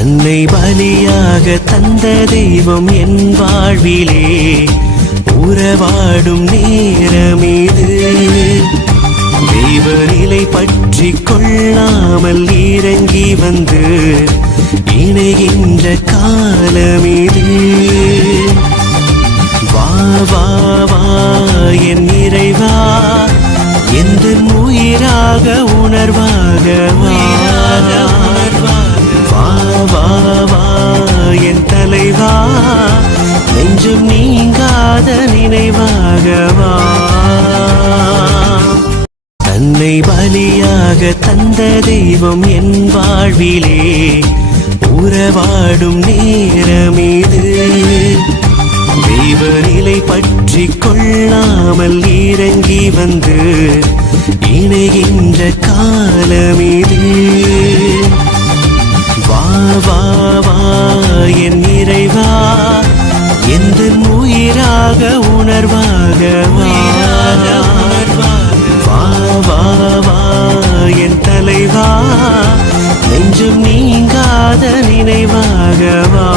தன்னை பலியாக தந்த தெய்வம் என் வாழ்விலே உறவாடும் நேரமீது. தெய்வ நிலை பற்றி கொள்ளாமல் இறங்கி வந்து இணைகின்ற காலமீது. வா வா வா என் இறைவா, எந்த உயிராக உணர்வாக வா வா வா என் தலைவா, நெஞ்சும் நீங்காத நினைவாக வா. தன்னை பலியாக தந்த தெய்வம் என் வாழ்விலே உறவாடும் நேரமீது. தெய்வ நிலை பற்றி கொள்ளாமல் இறங்கி வந்து இணைகின்ற காலமீது. வா வா வா என் இறைவா, எந்த உயிராக உணர்வாக வா வா வா என் தலைவா, நெஞ்சும் நீங்காத நினைவாக வா.